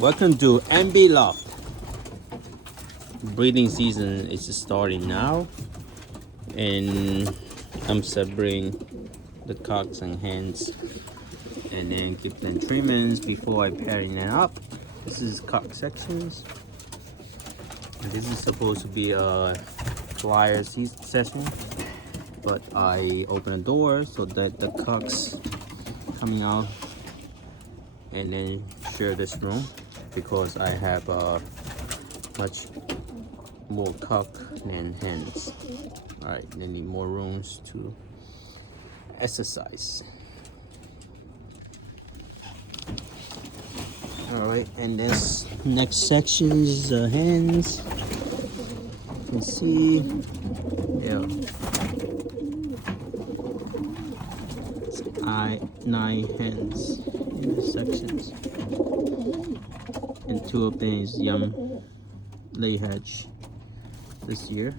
Welcome to MB Loft. Breeding season is starting now, and I'm separating the cocks and hens, and then give them treatments before I pairing them up. This is cock sections. And this is supposed to be a flyer session, but I open the door so that the cocks coming out and then share this room because I have much more cock than hens. All right, they need more rooms to exercise. All right, and this next section is hens. You can see, yeah, it's 9 hens in the sections, and 2 of them is young lay hatch this year.